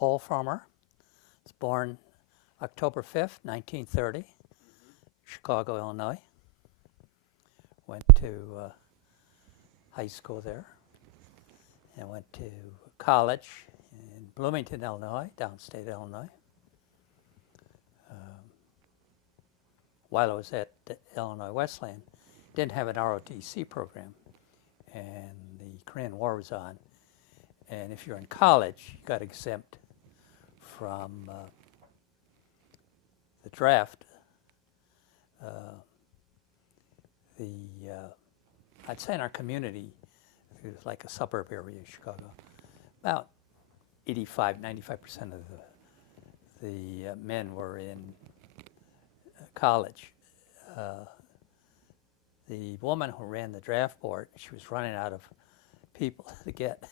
Paul Frommer. Was born October 5th, 1930, Chicago, Illinois. Went to high school there and went to college in Bloomington, Illinois, downstate Illinois. While I was at Illinois Wesleyan, didn't have an ROTC program, and the Korean War was on. And if you're in college, you got exempt from the draft. I'd say in our community, it was like a suburb area of Chicago, about 95% of the men were in college. The woman who ran the draft board, she was running out of people to get.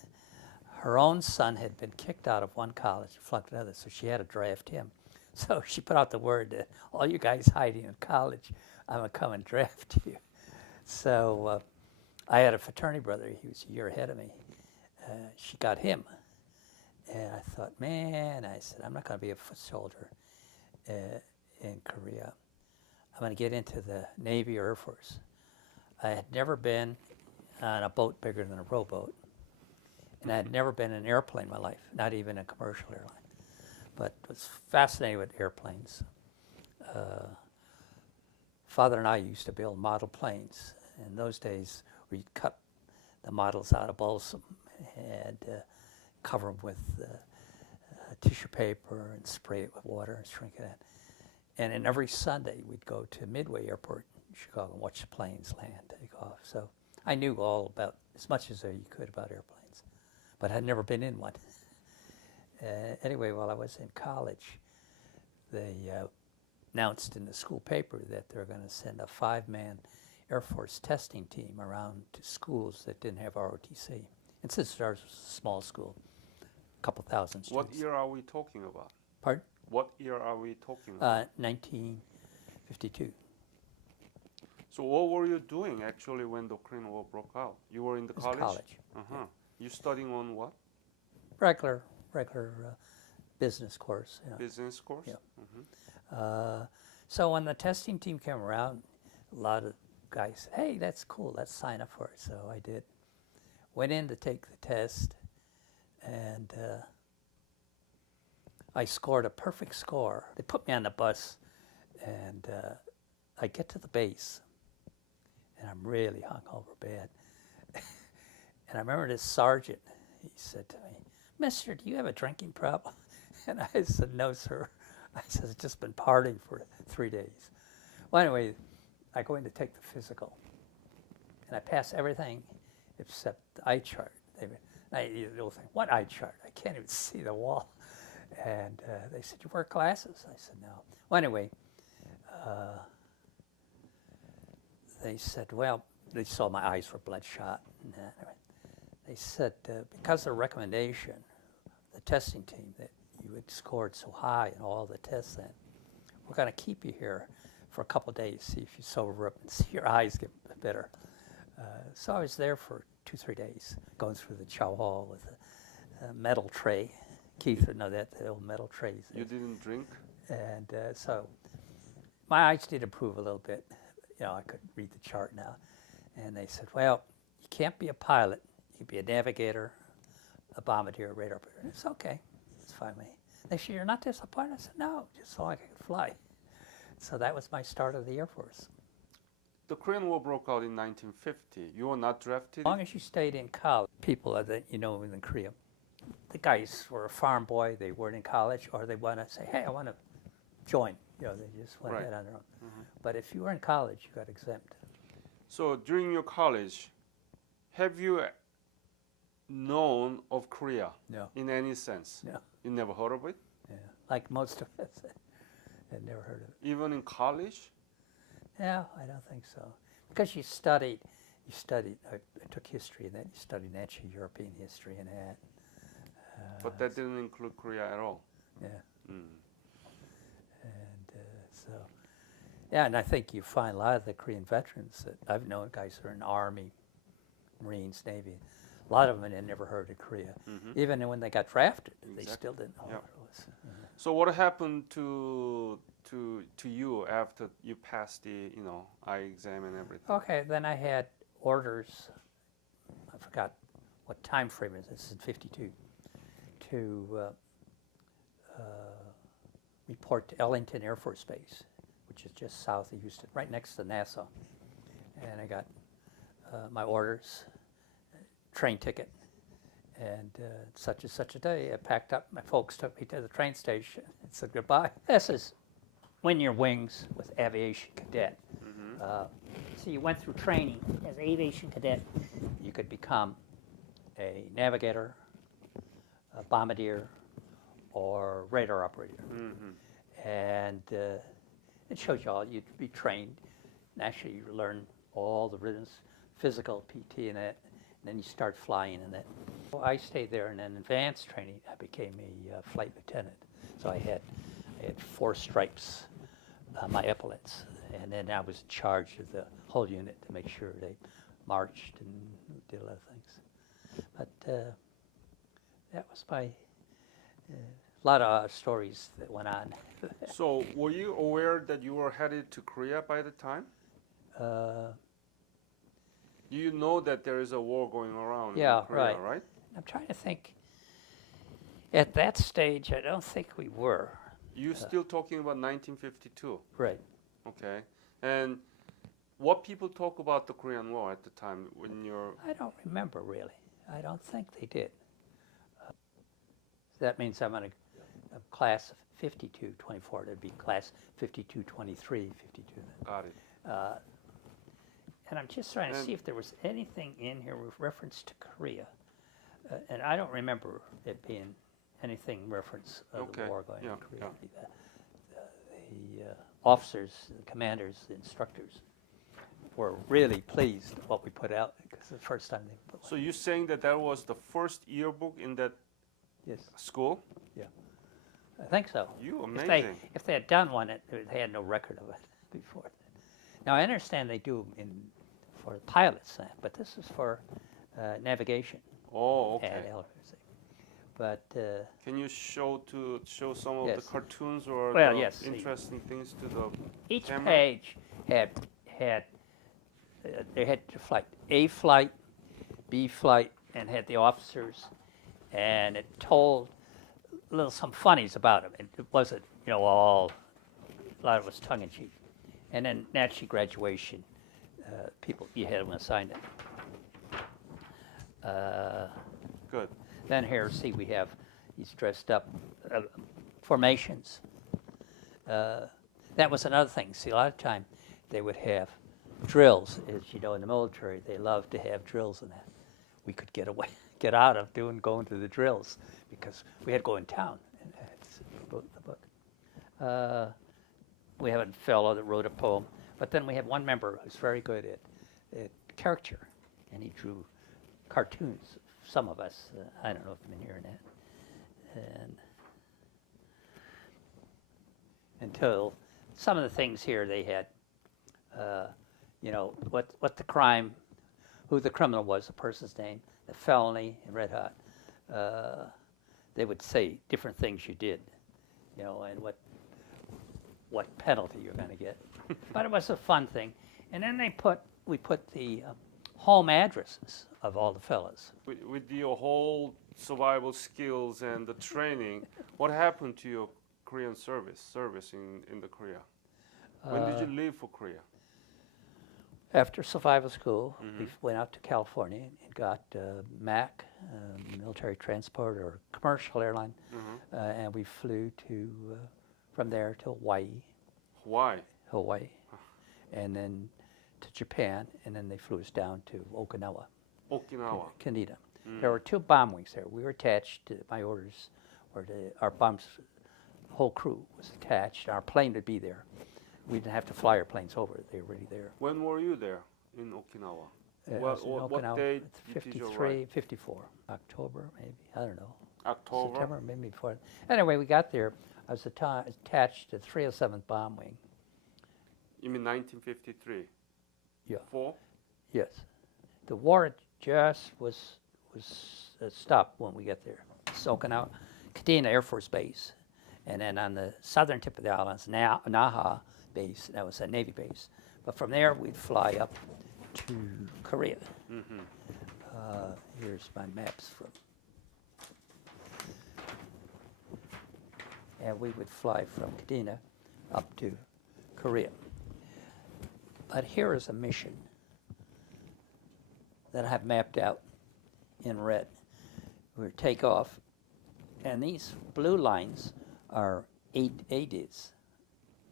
Her own son had been kicked out of one college, flunked another, so she had to draft him. So she put out the word that all you guys hiding in college, I'm going to come and draft you. So I had a fraternity brother. He was a year ahead of me. She got him. And I thought, man, I said, I'm not going to be a foot soldier in Korea. I'm going to get into the Navy or Air Force. I had never been on a boat bigger than a rowboat. And I had never been in an airplane in my life, not even a commercial airline. But was fascinated with airplanes. Father and I used to build model planes. In those days, we'd cut the models out of balsam and cover them with tissue paper and spray it with water and shrink it in. And then every Sunday, we'd go to Midway Airport in Chicago and watch the planes land, take off. So I knew all about, as much as you could about airplanes, but I'd never been in one. Anyway, while I was in college, they announced in the school paper that they're going to send a 5-man Air Force testing team around to schools that didn't have ROTC. And since ours was a small school, a couple thousand students. What year are we talking about? Pardon? What year are we talking about? 1952. So what were you doing actually when the Korean War broke out? You were in the college? College. Uh-huh. You studying on what? Regular business course. You know. Business course? Yeah. Mm-hmm. So when the testing team came around, a lot of guys said, hey, that's cool, let's sign up for it. So I did. Went in to take the test, and I scored a perfect score. They put me on the bus, and I get to the base, and I'm really hungover bad. And I remember this sergeant, he said to me, Mister, do you have a drinking problem? And I said, no, sir. I said, I've just been partying for 3 days. Well, anyway, I go in to take the physical, and I pass everything except the eye chart. They'll say, what eye chart? I can't even see the wall. And they said, you wear glasses? I said, no. Well, anyway, they said, well, they saw my eyes were bloodshot. And they said, because of the recommendation, the testing team, that you had scored so high in all the tests then, we're going to keep you here for a couple of days, see if you sober up and see your eyes get better. So I was there for 2-3 days, going through the chow hall with a metal tray. Keith would know that, the old metal trays. You didn't drink? And so my eyes did improve a little bit. You know, I could read the chart now. And they said, well, you can't be a pilot. You can be a navigator, a bombardier, a radar operator. It's okay. It's fine with me. They said, you're not disappointed? I said, no, just so I could fly. So that was my start of the Air Force. The Korean War broke out in 1950. You were not drafted? As long as you stayed in college, people that you know in Korea, the guys were a farm boy, they weren't in college, or they want to say, hey, I want to join. You know, they just went ahead on their own. Mm-hmm. But if you were in college, you got exempt. So during your college, have you known of Korea? No. In any sense? No. You never heard of it? Yeah. Like most of us, had never heard of it. Even in college? No, I don't think so. Because you studied, I took history, and then you studied ancient European history and that. But that didn't include Korea at all? Yeah. Mm. Yeah, and I think you find a lot of the Korean veterans that I've known, guys who are in Army, Marines, Navy, A lot of them had never heard of Korea. Even when they got drafted, they still didn't know Yep. what it was. So what happened to you after you passed the eye exam and everything? Okay, then I had orders. I forgot what time frame it is. This is in '52 to report to Ellington Air Force Base, which is just south of Houston, right next to Nassau. And I got my orders, train ticket, and such and such a day. I packed up. My folks took me to the train station and said goodbye. This is when your wings with aviation cadet. So you went through training as aviation cadet. You could become a navigator, a bombardier, or radar operator. And it shows you all, you'd be trained. And actually, you learn all the rhythms, physical, PT, and that. And then you start flying in that. Well, I stayed there, and in advanced training, I became a flight lieutenant. So I had 4 stripes on my epaulets. And then I was in charge of the whole unit to make sure they marched and did a lot of things. But that was my, a lot of stories that went on. So were you aware that you were headed to Korea by the time? You know that there is a war going around Yeah, in Korea, right. right? I'm trying to think. At that stage, I don't think we were. You're still talking about 1952. Right. Okay. And what people talk about the Korean War at the time when you're... I don't remember really. I don't think they did. That means I'm in a class of 52, 24. That'd be class 52, 23, 52. Got it. And I'm just trying to see if there was anything in here with reference to Korea. And I don't remember it being anything reference of the war going on in Korea. The officers, the commanders, the instructors were really pleased with what we put out because it's the first time they put So you're saying that that was the first yearbook in that Yes, school? I think so. You amazing. If they had done one, they had no record of it before. Now I understand they do for pilots, but this is for navigation Oh, and okay. elevators. But Can you show some of Yes. the cartoons or Well, the yes. interesting things to the each camera? page had they had to flight A flight, B flight, and had the officers, and it told some funnies about them. It wasn't all a lot of it was tongue in cheek, and then naturally graduation people you had them assigned it. Good. Then here, see, we have these dressed up formations. That was another thing. See, a lot of time they would have drills. As you know, in the military, they love to have drills in that. We could get out of going to the drills because we had to go in town and wrote the book. We have a fellow that wrote a poem, but then we have one member who's very good at caricature, and he drew cartoons. Some of us, I don't know if you've been hearing that. And until some of the things here they had, what the crime, who the criminal was, the person's name, the felony, and red hot. They would say different things you did, and what penalty you're going to get. But it was a fun thing. And then we put the home addresses of all the fellas. With your whole survival skills and the training, what happened to your Korean service in the Korea? When did you leave for Korea? After survival school, we went out to California and got MAC, military transport or commercial airline, and we flew from there to Hawaii, and then to Japan, and then they flew us down to Okinawa. Kaneda. There were 2 bomb wings there. We were attached to my orders, our bombs, the whole crew was attached. Our plane would be there. We didn't have to fly our planes over. They were already there. When were you there in Okinawa? I was in What Okinawa date at did you 53, arrive? 54. October, maybe. I don't know. October? September, maybe before. Anyway, we got there. I was attached to the 307th Bomb Wing. You mean 1953? Yeah. 4? Yes. The war just was was stopped when we get there. It's Okinawa, Kadena Air Force Base. And then on the southern tip of the island is Naha Base. That was a Navy base. But from there, we'd fly up to Korea. Mm-hmm. Here's my maps from. And we would fly from Kadena up to Korea. But here is a mission that I have mapped out in red. We would take off, and these blue lines are ADIZ,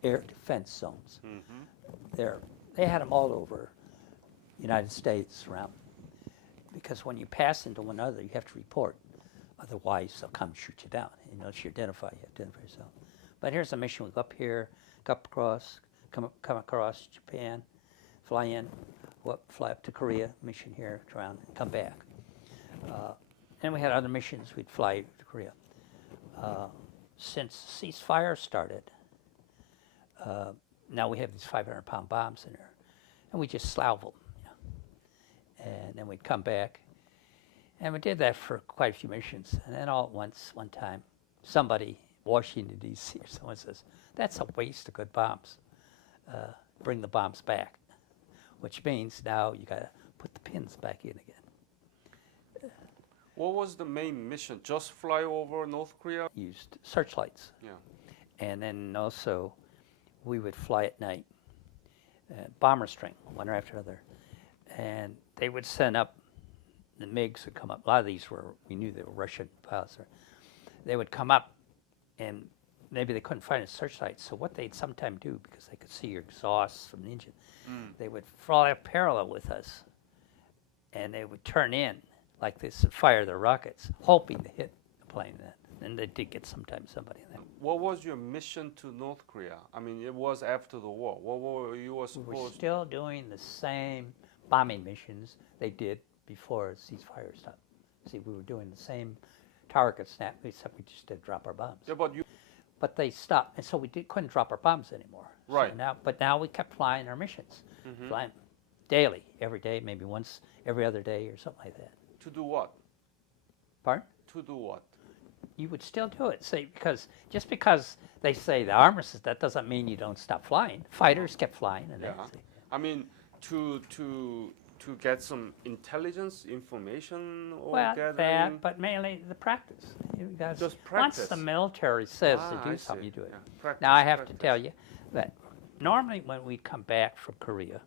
air defense zones. Mm-hmm. They had them all over the United States around, because when you pass into one another, you have to report. Otherwise, they'll come shoot you down. Unless you identify yourself. But here's a mission. We go up here, go up across, come across Japan, fly in, fly up to Korea, mission here, around, and come back. And we had other missions. We'd fly to Korea. Since ceasefire started, now we have these 500-pound bombs in there, and we just salvo them. And then we'd come back, and we did that for quite a few missions. And then all at once, one time, somebody, Washington, D.C., or someone says, that's a waste of good bombs. Bring the bombs back, which means now you got to put the pins back in again. What was the main mission? Just fly over North Korea? Used searchlights. Yeah. And then also, we would fly at night, bomber string, one right after another. And they would send up, the MiGs would come up. A lot of these we knew they were Russian pilots. They would come up, and maybe they couldn't find a searchlight. So what they'd sometimes do, because they could see your exhaust from the engine, they would fly up parallel with us, and they would turn in like this and fire their rockets, hoping to hit the plane. And they did get sometimes somebody in there. What was your mission to North Korea? I mean, it was after the war. What were you We're supposed? still doing the same bombing missions they did before ceasefire stopped. See, we were doing the same target snap, except we just did drop our bombs. Yeah, but you. But they stopped, and so we couldn't drop our bombs anymore. Right. So now we kept flying our missions, flying daily, every day, maybe once every other day or something like that. To do what? Pardon? To do what? You would still do it. See, just because they say the armistice, that doesn't mean you don't stop flying. Fighters kept flying, and Yeah. I mean, to get some intelligence, information, or gathering. that, but mainly the practice. You guys, Just once practice. the military says Ah, to I do see. something, you do it. Yeah. Practice, Now I have practice. to tell you that normally when we come back from Korea,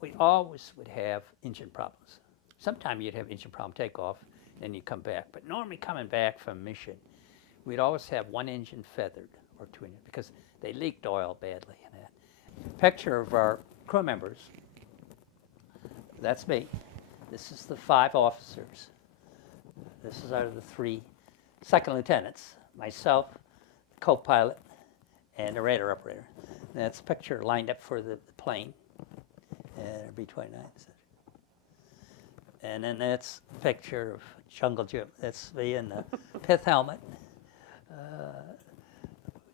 we always would have engine problems. Sometimes you'd have engine problem takeoff, then you come back. But normally coming back from mission, we'd always have one engine feathered or two engines because they leaked oil badly. And that. Picture of our crew members. That's me. This is the 5 officers. This is out of the 3 second lieutenants, myself, the co-pilot, and the radar operator. And that's a picture lined up for the plane, B-29. And then that's a picture of Jungle Jim. That's me in the pith helmet.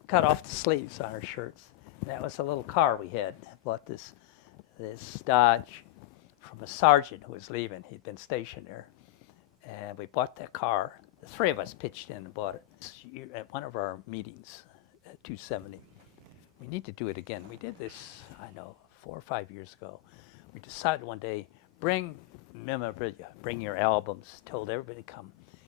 Cut off the sleeves on our shirts. And that was a little car we had. Bought this Dodge from a sergeant who was leaving. He'd been stationed there. And we bought that car. The 3 of us pitched in and bought it. At one of our meetings at 270. We need to do it again. We did this, 4 or 5 years ago. We decided one day, bring memorabilia, bring your albums, told everybody to come.